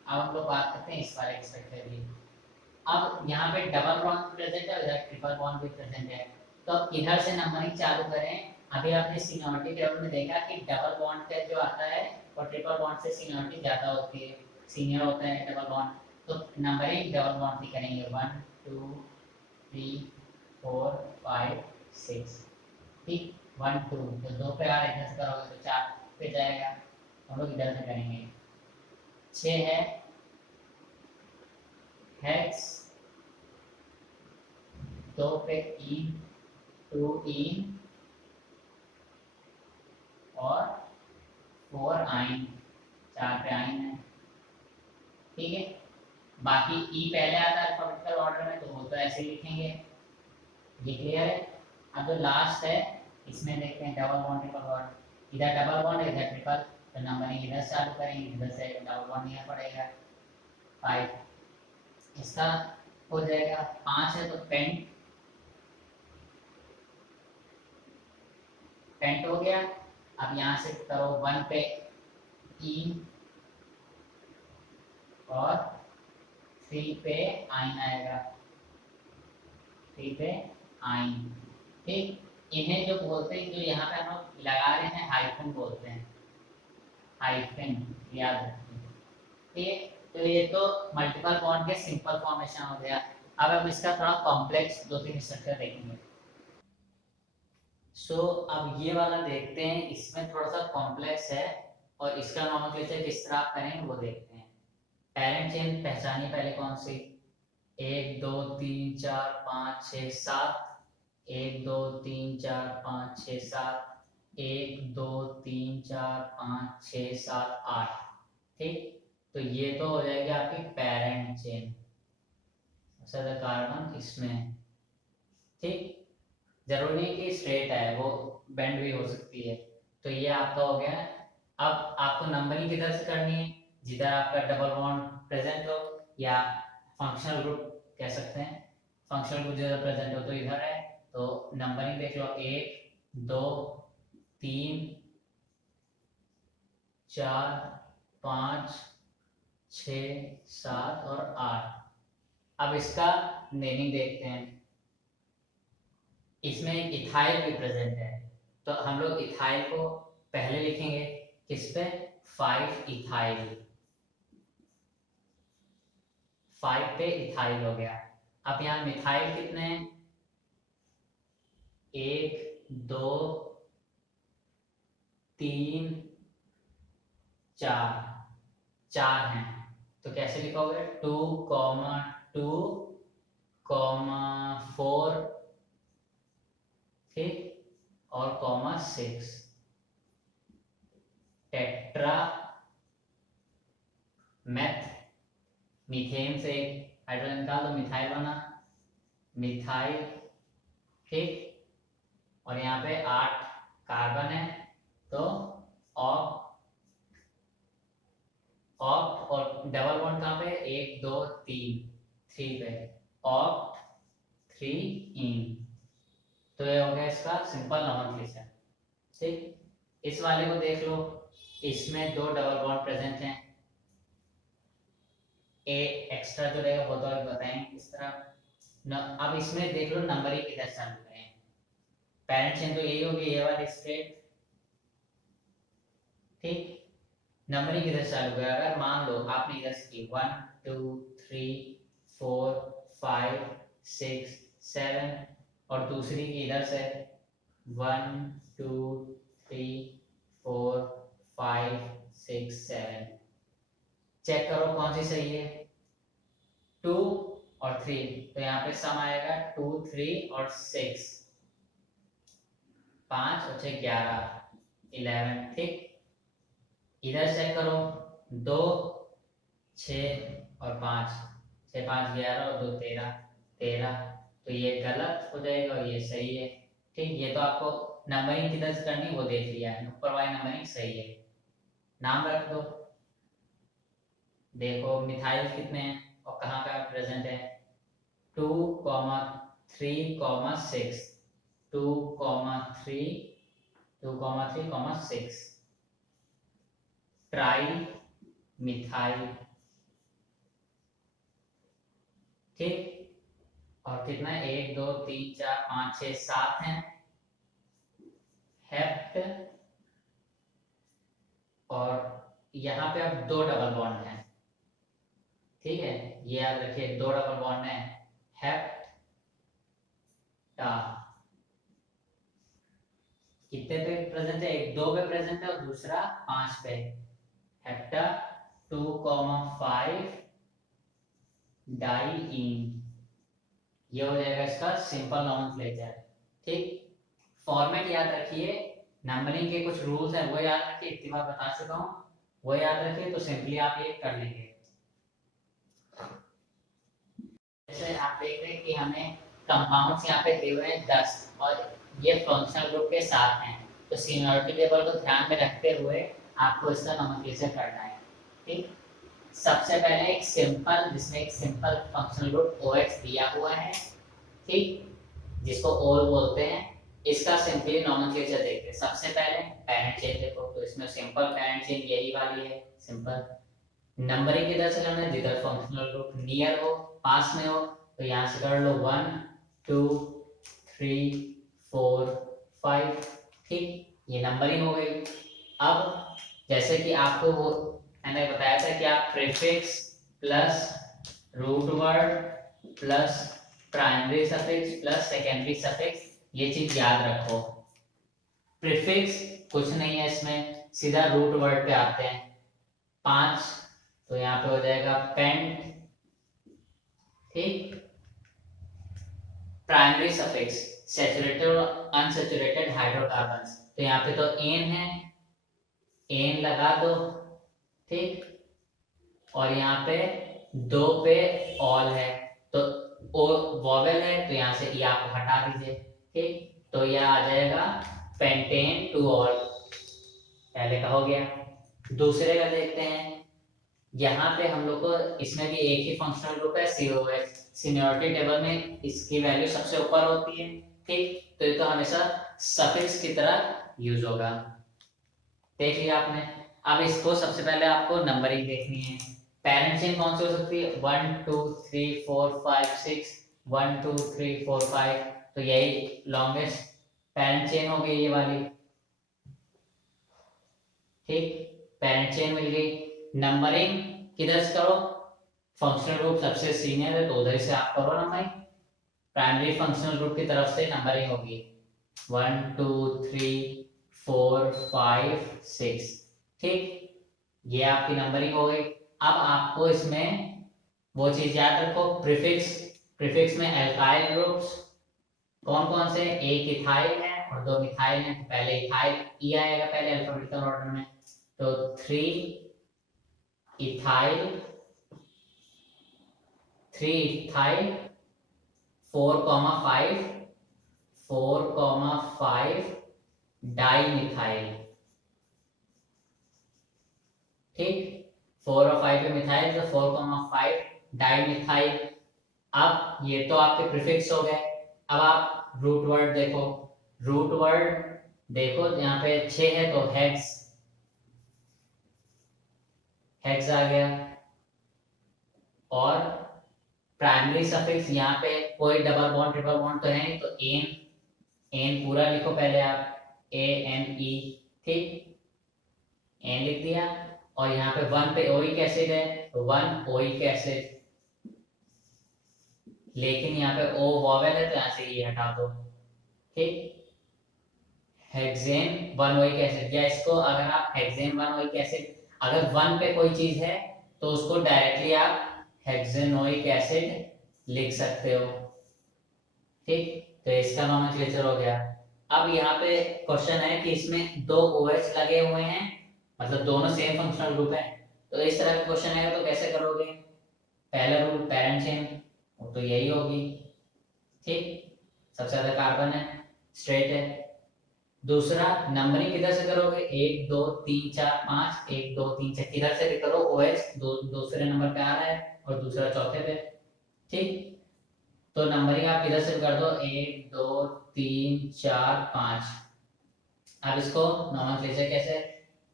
अब हम लोग बात करते हैं इस वाले एक्सपेक्टेडली। अब यहाँ पे डबल बॉन्ड प्रेजेंट है, इधर ट्रिपल बॉन्ड भी प्रेजेंट है, तो अब इधर से नंबरिंग चालू करें। अभी आपने सीनियरिटी टेबल में देखा कि डबल बॉन्ड का जो आता है और ट्रिपल बॉन्ड से सीनियरिटी ज़्यादा होती है, सीनियर होता है डबल बॉन्ड, तो नंबरिंग डबल बॉन्ड की करेंगे 1 2 3 4 5 6। ठीक, 1 2 तो 2 पे यार इधर से करोगे तो 4 पे जाएगा, हम लोग इधर से करेंगे। 6 है हेक्स, 2 पे इन, 2 इन और 4 आइन, 4 पे आइन है। ठीक है, बाकी ई पहले आता है अल्फाबेटिकल ऑर्डर में, तो वो तो ऐसे ही लिखेंगे। ये क्लियर है। अब जो लास्ट है इसमें देखते हैं डबल बॉन्ड ट्रिपल बॉन्ड, इधर डबल बॉन्ड है इधर ट्रिपल, तो नंबरिंग इधर से चालू करेंगे, इधर से डबल बॉन्ड यहाँ पड़ेगा 5, इसका हो जाएगा 5 है तो पेंट, पेंट हो गया। अब यहाँ से करो 1 पे ई और 3 पे आइन आएगा, 3 पे आइन। ठीक, इन्हें जो बोलते हैं, जो यहाँ पे हम लोग लगा रहे हैं हाइफन बोलते हैं, हाइफन, याद रखिए। ठीक, तो ये तो मल्टीपल बॉन्ड के सिंपल फॉर्मेशन हो गया। अब हम इसका थोड़ा कॉम्प्लेक्स 2-3 स्ट्रक्चर देखेंगे। अब ये वाला देखते हैं, इसमें थोड़ा सा कॉम्प्लेक्स है और इसका नोमेनक्लेचर किस तरह आप करेंगे वो देखते हैं। पेरेंट चेन पहचानिए पहले कौन सी, 1 2 3 4 5 6 7, 1 2 3 4 5 6 7, 1 2 3 4 5 6 7 8। ठीक, तो ये तो हो जाएगी आपकी पेरेंट चेन, कार्बन इसमें। ठीक, जरूरी नहीं कि स्ट्रेट है, वो बेंड भी हो सकती है। तो ये आपका हो गया। अब आपको नंबरिंग किधर से करनी है, जिधर आपका डबल बॉन्ड प्रेजेंट हो, या फंक्शनल ग्रुप कह सकते हैं, फंक्शनल ग्रुप जिधर प्रेजेंट हो तो इधर है। तो नंबरिंग देख लो 1 2 3 4 5 6 7 और 8। अब इसका नेमिंग देखते हैं, इसमें एक इथाइल भी प्रेजेंट है, तो हम लोग इथाइल को पहले लिखेंगे किस पे, 5 इथाइल, 5 पे इथाइल हो गया। अब यहाँ मिथाइल कितने हैं, 1 2 3 4, 4 हैं, तो कैसे लिखोगे 2 2 4, ठीक, और कॉमा 6, टेट्रा मेथ, मीथेन से एक हाइड्रोजन निकाल तो मिथाइल बना, मिथाइल। ठीक, और यहाँ पे 8 कार्बन है, तो ऑक्ट, ऑक्ट और डबल बॉन्ड कहाँ पे, 1 2 3, 3 पे, ऑक्ट 3 इन। तो ये हो गया इसका सिंपल नोमेनक्लेचर। ठीक, इस वाले को देख लो, इसमें 2 डबल बॉन्ड प्रेजेंट हैं, ए एक्स्ट्रा जो रहेगा वो तो अभी बताएंगे किस तरह न। अब इसमें देख लो नंबरिंग किधर चालू करें, पेरेंट चेन तो यही होगी, ये वाली स्ट्रेट। ठीक, नंबरिंग किधर चालू करें, अगर मान लो आपने इधर से 1 2 3 4 5 6 7 और दूसरी की इधर से 1 2 3 4 5 6 7, चेक करो कौन सी सही है, 2 और 3, तो यहाँ पे सम आएगा 2 3 और 6, 5 और 6 11, 11। ठीक, इधर चेक करो 2 6 और 5, 6 5 11 और 2 13, 13, तो ये गलत हो जाएगा और ये सही है। ठीक, ये तो आपको नंबरिंग किधर से करनी वो देख लिया है, ऊपर वाली नंबरिंग सही है। नाम रख दो, देखो मिथाइल कितने हैं और कहाँ कहाँ प्रेजेंट है, 2 3,6 2,3 2,3,6 ट्राई मिथाइल। ठीक, और कितना है, 1 2 3 4 5 6 7 है हेप्ट, और यहाँ पे अब 2 डबल बॉन्ड है। ठीक है, ये याद रखिए, 2 डबल बॉन्ड है हेप्टा। कितने पे प्रेजेंट है, एक 2 पे प्रेजेंट है और दूसरा 5 पे। हेप्टा 2,5 डाइईन, ये हो जाएगा इसका सिंपल नॉमेनक्लेचर। ठीक, फॉर्मेट याद रखिए, नंबरिंग के कुछ रूल्स हैं वो याद रखिए, इतनी बार बता चुका हूं, वो याद रखिए तो सिंपली आप ये कर लेंगे। जैसे आप देख रहे हैं कि हमें कंपाउंड्स यहाँ पे दिए हुए हैं 10 और ये फंक्शनल ग्रुप के साथ हैं, तो सीनियरिटी टेबल को ध्यान में रखते हुए आपको इसका नोमेनक्लेचर करना है। ठीक, सबसे पहले एक सिंपल, जिसमें एक सिंपल फंक्शनल ग्रुप OH दिया हुआ है, ठीक, जिसको ओल बोलते हैं, इसका सिंपली नोमेनक्लेचर देखते हैं। सबसे पहले पैरेंट चेन देखो, तो इसमें सिंपल पैरेंट चेन यही वाली है, सिंपल। नंबरिंग किधर से करना है, जिधर फंक्शनल ग्रुप नियर हो, पास में हो, तो यहाँ से कर लो 1 2 3 4 5। ठीक, ये नंबरिंग हो गई। अब जैसे कि आपको वो मैंने बताया था कि आप prefix plus root word plus primary suffix plus secondary suffix, ये चीज याद रखो। प्रीफिक्स कुछ नहीं है इसमें, सीधा रूट वर्ड पे आते हैं। 5, तो यहाँ पे हो जाएगा पेंट। ठीक, प्राइमरी सफिक्स सैचुरेटेड और अनसैचुरेटेड हाइड्रोकार्बन्स, तो यहाँ पे तो एन है, एन लगा दो। ठीक, और यहाँ पे 2 पे ऑल है, तो ओ वोवेल है, तो यहाँ से ई आप हटा दीजिए। ठीक, तो यह आ जाएगा पेंटेन टू ऑल, पहले का हो गया। दूसरे का देखते हैं, यहाँ पे हम लोग को इसमें भी एक ही फंक्शनल ग्रुप है COH, सीनियरिटी टेबल में इसकी वैल्यू सबसे ऊपर होती है। ठीक, तो ये तो हमेशा सफिक्स की तरह यूज होगा, देख लिया आपने। अब इसको सबसे पहले आपको नंबरिंग देखनी है। पेरेंट चेन कौन सी हो सकती है, 1 2 3 4 5 6 1 2 3 4 5, तो यही लॉन्गेस्ट पेरेंट चेन हो गई ये वाली। ठीक, पेरेंट चेन मिल गई। नंबरिंग किधर से करो, फंक्शनल ग्रुप सबसे सीनियर है तो उधर से आप करो नंबरिंग, प्राइमरी फंक्शनल ग्रुप की तरफ से नंबरिंग होगी 1 2 3 4 5 6। ठीक, ये आपकी नंबरिंग हो गई। अब आपको इसमें वो चीज याद रखो, प्रीफिक्स, प्रीफिक्स में एल्काइल ग्रुप्स कौन कौन से, एक इथाइल है और 2 मिथाइल है, पहले इथाइल ई आएगा पहले अल्फाबेटिकल ऑर्डर में, तो 3 इथाइल 4,5 डाई मिथाइल। ठीक, 4 और 5 पे मिथाइल, तो 4,5 डाई मिथाइल। अब ये तो आपके प्रीफिक्स हो गए। अब आप रूट वर्ड देखो, रूट वर्ड देखो यहाँ पे 6 है तो हेक्स, हेक्स आ गया। और प्राइमरी सफिक्स यहाँ पे कोई डबल बॉन्ड ट्रिपल बॉन्ड तो है नहीं, तो एन, एन पूरा लिखो पहले आप, ANE। ठीक, एन लिख दिया, और यहाँ पे 1 पे ओइक एसिड है तो 1 ओइक एसिड, लेकिन यहाँ पे ओ वॉवेल है तो यहाँ से ये हटा दो। ठीक, हेक्सेन 1 ओइक एसिड, या इसको अगर आप हेक्सेन 1 ओइक एसिड, अगर 1 पे कोई चीज है तो उसको डायरेक्टली आप हेक्सेनोइक एसिड लिख सकते हो। ठीक, तो इसका नोमेनक्लेचर हो गया। अब यहाँ पे क्वेश्चन है कि इसमें 2 OH लगे हुए हैं, मतलब दोनों सेम फंक्शनल ग्रुप है, तो इस तरह का क्वेश्चन है तो कैसे करोगे, पहला रूल पेरेंट चेन, तो यही होगी। ठीक, सबसे ज्यादा कार्बन है, स्ट्रेट है। दूसरा नंबरिंग किधर से करोगे, 1 2 3 4 5 1 2 3 4, किधर से भी करो, OH दूसरे नंबर पे आ रहा है और दूसरा चौथे पे। ठीक, तो नंबरिंग आप किधर से कर दो, 1 2 3 4 5। अब इसको नोमेनक्लेचर कैसे,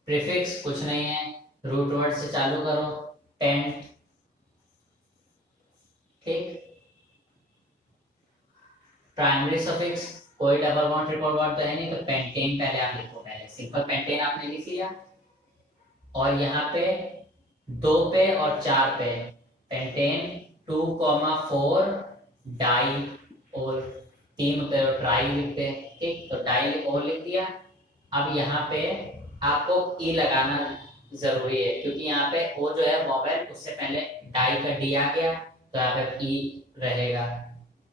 प्रीफिक्स कुछ नहीं है, रूट वर्ड से चालू करो, टेंट, ठीक। प्राइमरी सफिक्स कोई डबल बॉन्ड ट्रिपल बॉन्ड तो है नहीं, तो पेंटेन पहले आप लिखो, पहले सिंपल पेंटेन आपने लिख लिया, और यहाँ पे 2 पे और 4 पे पेंटेन 2,4 डाई, और 3 पे ट्राई लिखते हैं, ठीक। तो डाई और लिख दिया। अब यहाँ पे आपको ई लगाना जरूरी है, क्योंकि यहाँ पे वो जो है वॉवेल उससे पहले डाई का डी आ गया, तो यहाँ पे ई रहेगा,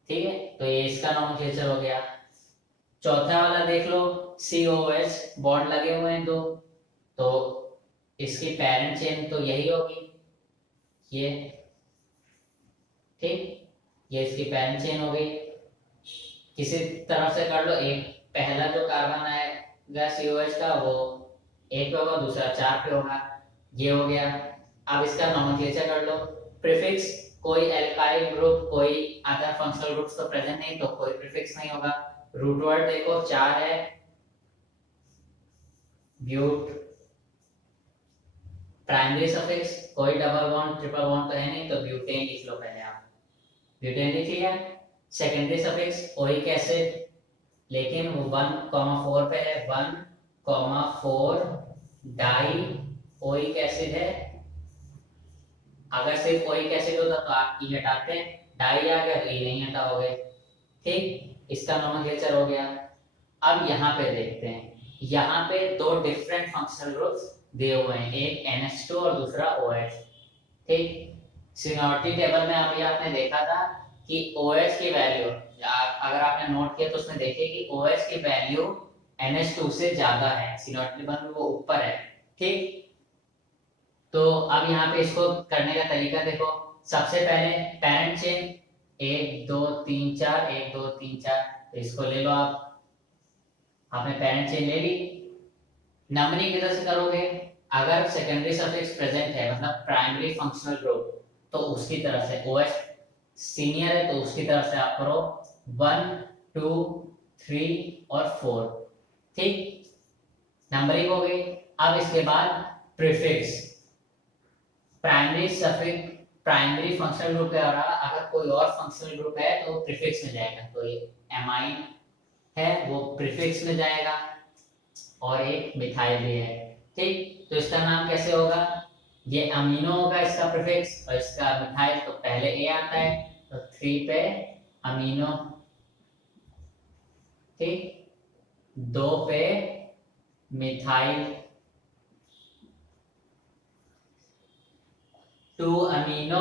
ठीक है। तो ये इसका नोमेनक्लेचर हो गया। चौथा वाला देख लो, COH बॉन्ड लगे हुए हैं 2, तो इसकी पेरेंट चेन तो यही होगी, ये, ठीक। ये इसकी पेरेंट चेन हो गई। किसी तरफ से कर लो, एक पहला जो कार्बन आएगा COH का वो 1 पे होगा, दूसरा 4 पे होगा, ये हो गया। अब इसका नोमेनक्लेचर कर लो, प्रीफिक्स कोई एल्काइल ग्रुप, कोई अदर फंक्शनल ग्रुप्स तो प्रेजेंट नहीं, तो कोई प्रीफिक्स नहीं होगा। रूट वर्ड देखो 4 है, ब्यूट। प्राइमरी सफिक्स कोई डबल बॉन्ड ट्रिपल बॉन्ड तो है नहीं, तो ब्यूटेन लिख लो पहले आप, ब्यूटेन लिख लिया। सेकेंडरी सफिक्स ओइक एसिड, लेकिन वो 1,4 पे है, 1,4 डाई ओइक एसिड है। अगर सिर्फ ओइक एसिड होता तो आप ई हटाते, डाई आ गया तो ई नहीं हटाओगे, ठीक। इसका नोमेनक्लेचर हो गया। अब यहाँ पे देखते हैं, यहाँ पे 2 डिफरेंट फंक्शनल ग्रुप्स दिए हुए हैं, एक NH2 और दूसरा OH, ठीक। सिनॉरिटी टेबल में अभी आपने देखा था कि OH की वैल्यू, अगर आपने नोट किया तो उसमें देखिए कि OH की वैल्यू NH2 से ज्यादा है, सिनॉरिटी टेबल में वो ऊपर है, ठीक। तो अब यहाँ पे इसको करने का तरीका देखो, सबसे पहले पेरेंट चेन 1 2 3 4, 1 2 3 4, तो इसको ले लो आप, आपने पेरेंट चेन ले ली। नंबरिंग किधर से करोगे, अगर सेकेंडरी सफिक्स प्रेजेंट है, मतलब प्राइमरी फंक्शनल ग्रुप, तो उसकी तरफ से, OH सीनियर है तो उसकी तरफ से आप करो 1 2 3 और 4, ठीक। नंबरिंग हो गई। अब इसके बाद prefix, primary suffix, primary functional group के अलावा अगर कोई और फंक्शनल ग्रुप है तो प्रीफिक्स में जाएगा, तो ये एमाइन है वो प्रीफिक्स में जाएगा, और एक मिथाइल भी है, ठीक। तो इसका नाम कैसे होगा, ये अमीनो होगा इसका प्रीफिक्स, और इसका मिथाइल तो पहले ए आता है, तो 3 पे अमीनो, ठीक। 2 पे मिथाइल, 2 अमीनो,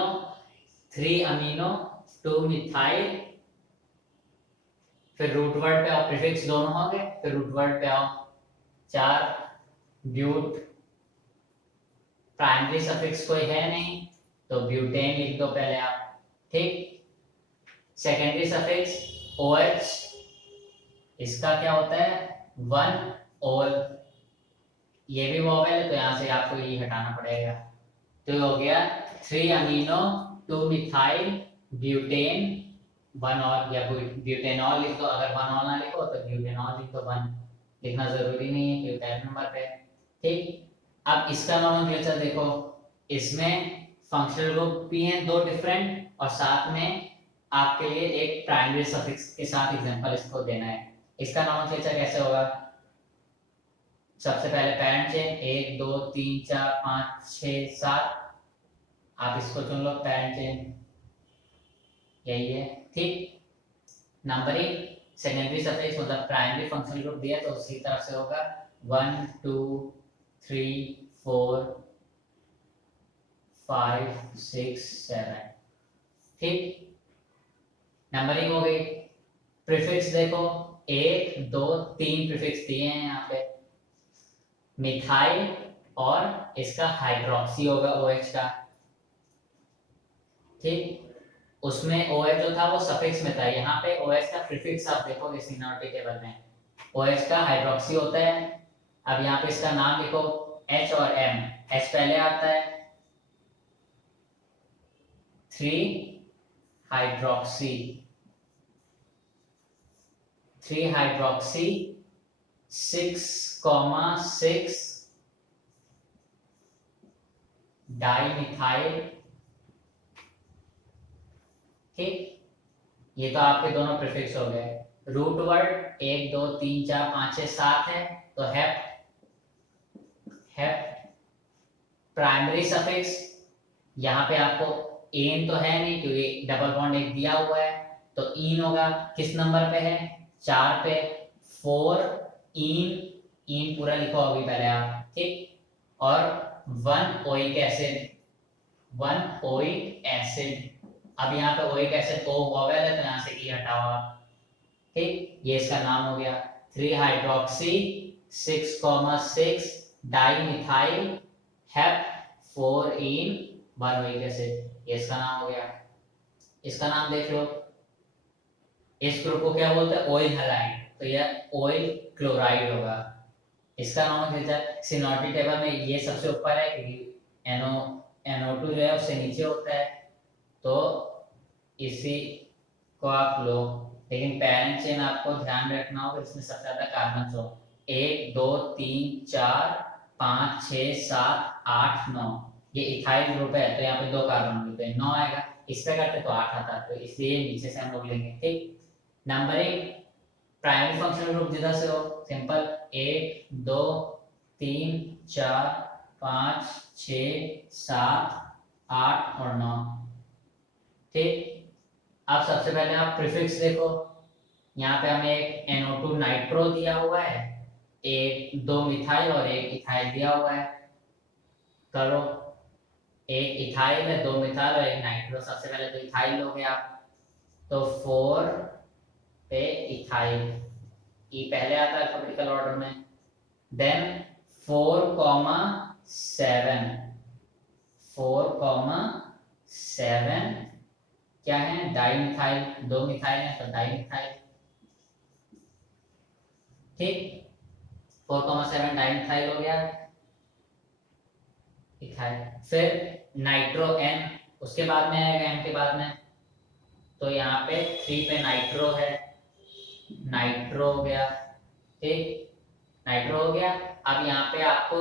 3 अमीनो, 2 मिथाइल, फिर रूट वर्ड पे आओ, प्रीफिक्स दोनों हो गए, फिर रूट वर्ड पे आओ 4 ब्यूट, प्राइमरी सफिक्स कोई है नहीं तो ब्यूटेन लिख दो पहले आप, ठीक। सेकेंडरी सफिक्स OH, इसका क्या होता है 1 ओल, ये भी वोवेल है तो यहाँ से आपको ये हटाना पड़ेगा, तो हो गया 3 अमीनो 2 मिथाइल ब्यूटेन 1 ऑल, या ब्यूटेनॉल लिख दो, अगर 1 ऑल ना लिखो तो ब्यूटेनॉल लिख दो, 1 लिखना जरूरी नहीं है क्योंकि पहले नंबर पे, ठीक। अब इसका नोमेनक्लेचर देखो, इसमें फंक्शनल ग्रुप भी हैं 2 डिफरेंट, और साथ में आपके लिए एक प्राइमरी सफिक्स के साथ एग्जांपल इसको देना है। इसका नोमेनक्लेचर कैसे होगा, सबसे पहले पेरेंट चेन 1 2 3 4 5 6 7, आप इसको चुन लो, पेरेंट चेन यही है, ठीक। नंबरिंग सेकेंडरी सफिक्स मतलब प्राइमरी फंक्शनल ग्रुप दिया तो उसी तरफ से होगा 1 2 3 4 5 6 7, ठीक। नंबरिंग हो गई। प्रीफिक्स देखो 1 2 3 प्रीफिक्स दिए हैं यहाँ पे, मिथाइल और इसका हाइड्रोक्सी होगा OH का, ठीक। उसमें OH जो था वो सफिक्स में था, यहाँ पे OH का प्रीफिक्स आप देखोगे सिनॉरिटी टेबल में, OH का हाइड्रोक्सी होता है। अब यहाँ पे इसका नाम लिखो H और M, H पहले आता है 3 हाइड्रोक्सी, 3 हाइड्रोक्सी 6,6 डाइमिथाइल। ठीक, ये तो आपके दोनों प्रीफिक्स हो गए। रूट वर्ड 1 2 3 4 5 6 7 है, तो हेप। प्राइमरी सफिक्स यहाँ पे आपको एन तो है नहीं क्योंकि डबल बॉन्ड एक दिया हुआ है, तो इन होगा। किस नंबर पे है? 4 पे। 4 इन पूरा लिखो अभी पहले आप। ठीक, और 1 ओइक एसिड। 1 oic acid. अब यहाँ पे ओइक एसिड ओ वोवेल है तो यहाँ से ई हटाओ आप। ठीक, ये इसका नाम हो गया। 3 हाइड्रोक्सी 6,6 डाइमिथाइल हेप 4 इन 1 ओइक एसिड, ये इसका नाम हो गया। इसका नाम देख लो, इस ग्रुप को क्या बोलते हैं? ऑयल हैलाइड, तो यह ऑयल क्लोराइड होगा। इसका नाम क्या है? सिनोटी टेबल में ये सबसे ऊपर है क्योंकि NO2 जो है उससे नीचे होता है, तो इसी को आप लो। लेकिन पेरेंट चेन आपको ध्यान रखना होगा, इसमें सबसे ज्यादा कार्बन हो। 1 2 3 4 5 6 7 8 9, ये इथाइल ग्रुप है तो यहाँ पे 2 कार्बन होंगे तो 9 आएगा। इस पे करते तो 8 आता, तो इसलिए नीचे से हम लोग लेंगे। ठीक, नंबरिंग प्राइमरी फंक्शनल ग्रुप जिधर से हो, सिंपल 1 2 3 4 5 6 7 8 और 9। ठीक, अब सबसे पहले आप प्रीफिक्स देखो। यहाँ पे हमें एक NO2 नाइट्रो दिया हुआ है, एक 2 मिथाइल और 1 इथाइल दिया हुआ है। करो, 1 इथाइल है, 2 मिथाइल और 1 नाइट्रो। सबसे पहले तो इथाइल लोगे आप, तो 4 पे इथाइल, ई पहले आता है अल्फाबेटिकल ऑर्डर में। देन 4,7 क्या है? डाइमिथाइल, 2 मिथाइल है तो डाइमिथाइल। ठीक, 4,7 डाइमिथाइल हो गया इथाइल। फिर नाइट्रो N, उसके बाद में आएगा M के बाद में, तो यहाँ पे 3 पे नाइट्रो है, नाइट्रो हो गया। ठीक, नाइट्रो हो गया। अब यहाँ पे आपको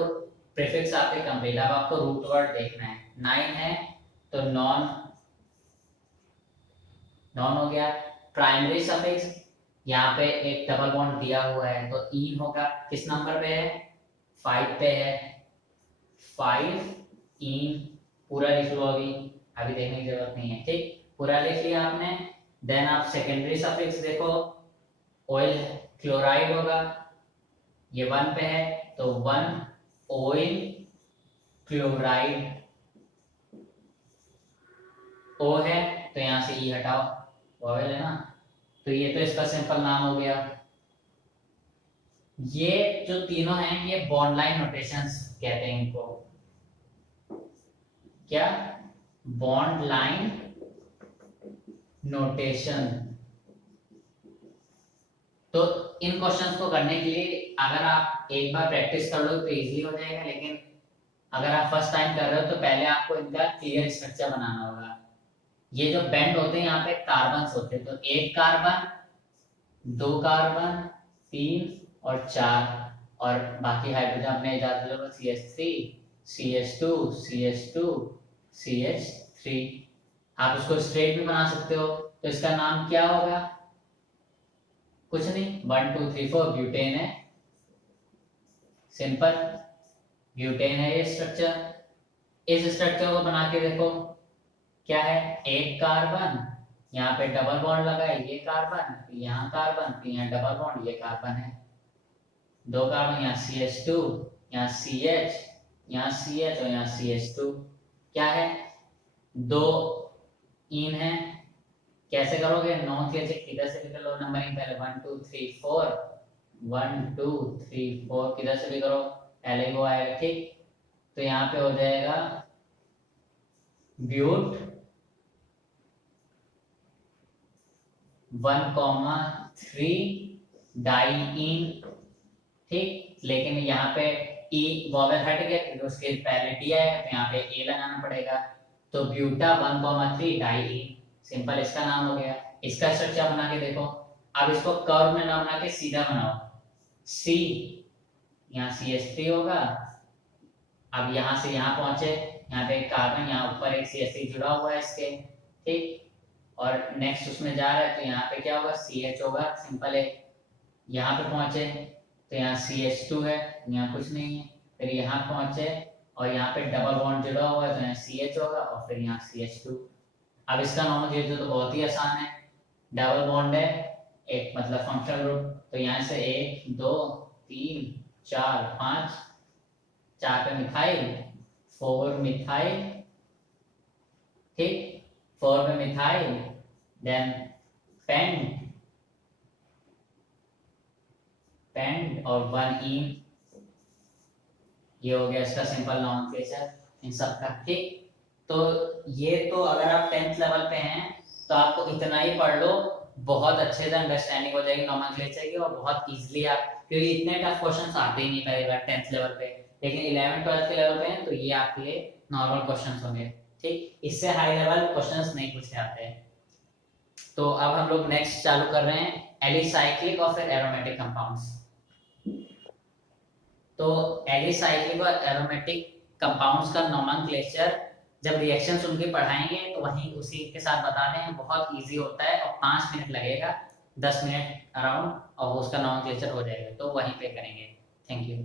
प्रीफिक्स आपके कंप्लीट, अब आपको रूट वर्ड देखना है। 9 है तो नॉन हो गया। प्राइमरी सफिक्स यहाँ पे एक डबल बॉन्ड दिया हुआ है तो इन होगा। किस नंबर पे है? 5 पे है। 5 इन पूरा लिख लो, अभी देखने की जरूरत नहीं है। ठीक, पूरा लिख लिया आपने। देन आप सेकेंडरी सफिक्स देखो, ऑयल क्लोराइड होगा, ये 1 पे है तो 1 ऑयल क्लोराइड। ओ है तो यहाँ से ई हटाओ, वॉवेल है ना, तो ये तो इसका सिंपल नाम हो गया। ये जो तीनों हैं ये बॉन्ड लाइन नोटेशंस कहते हैं इनको। क्या? Bond line notation. तो इन क्वेश्चंस को करने के लिए अगर आप एक बार प्रैक्टिस कर लो तो इजी हो जाएगा, लेकिन अगर आप फर्स्ट टाइम कर रहे हो तो पहले आपको इनका क्लियर स्ट्रक्चर बनाना होगा। ये जो बेंड होते हैं यहाँ पे कार्बन होते हैं, तो 1 कार्बन 2 कार्बन 3 और 4, और बाकी हाइड्रोजन अपने इजाजत होगा CH3 CH2 CH2 CH3। आप उसको स्ट्रेट भी बना सकते हो, तो इसका नाम क्या होगा? कुछ नहीं, 1 2 3 4 ब्यूटेन है। सिंपल ब्यूटेन है ये स्ट्रक्चर। इस स्ट्रक्चर को बना के देखो, क्या है? 1 कार्बन, यहाँ पे डबल बॉन्ड लगा है, ये कार्बन, यहाँ कार्बन, यहाँ डबल बॉन्ड, ये कार्बन है। 2 कार्बन, यहाँ CH2, यहाँ CH, यहाँ CH और यहाँ CH2। क्या है? 2 इन है। कैसे करोगे? 9 के किधर से भी कर लो नंबरिंग, पहले 1 2 3 4 1 2 3 4 किधर से भी करो, पहले वो आएगा। ठीक, तो यहाँ पे हो जाएगा ब्यूट 1,3 डाइइन। ठीक, लेकिन यहाँ पे ई वॉवेल हट गया क्योंकि उसके पहले डी आया, तो यहाँ पे ए लगाना पड़ेगा, तो ब्यूटा 1,3 डाइइन। सिंपल इसका नाम हो गया। इसका स्ट्रक्चर बना के देखो, अब इसको कर्व में ना बना के सीधा बनाओ, C, यहाँ CH3 होगा। अब यहाँ से यहाँ पहुंचे, यहाँ पे एक कार्बन, यहाँ ऊपर एक CH3 जुड़ा हुआ है इसके, ठीक। और नेक्स्ट उसमें जा रहा है तो यहाँ पे क्या होगा, CH होगा, सिंपल है। यहाँ पे पहुंचे तो यहाँ CH2 है, यहाँ कुछ नहीं है। फिर यहाँ पहुंचे और यहाँ पे डबल बॉन्ड जुड़ा हुआ है तो यहाँ CH होगा और फिर यहाँ CH2। अब इसका नोमेनक्लेचर तो बहुत ही आसान है, डबल बॉन्ड है, एक मतलब फंक्शनल ग्रुप, तो यहाँ से 1 2 3 4 5, 4 पे मिथाइल, 4 मिथाइल, ठीक, 4 पे मिथाइल, देन पेंट, पेंट और 1 ईन। ये हो गया इसका सिंपल नोमेनक्लेचर इन सब का, ठीक। तो ये तो अगर आप 10th लेवल पे हैं तो आपको इतना ही पढ़ लो, बहुत अच्छे से अंडरस्टैंडिंग हो जाएगी नोमेनक्लेचर की, और बहुत इजीली आप, क्योंकि इतने टफ क्वेश्चंस आते ही नहीं पहली बार 10th लेवल पे, लेकिन 11 12 के लेवल पे हैं तो ये आपके लिए नॉर्मल क्वेश्चंस होंगे, ठीक। इससे हाई लेवल क्वेश्चंस नहीं पूछे जाते हैं। तो अब हम लोग नेक्स्ट चालू कर रहे हैं एलिसाइक्लिक और फिर एरोमेटिक कंपाउंड्स। तो एलिसाइक्लिक और एरोमेटिक कंपाउंड्स का नोमेनक्लेचर जब रिएक्शंस उनकी पढ़ाएंगे तो वहीं उसी के साथ बता दें, बहुत इजी होता है और 5 मिनट लगेगा, 10 मिनट अराउंड, और उसका नोमेनक्लेचर हो जाएगा, तो वहीं पे करेंगे। Thank you.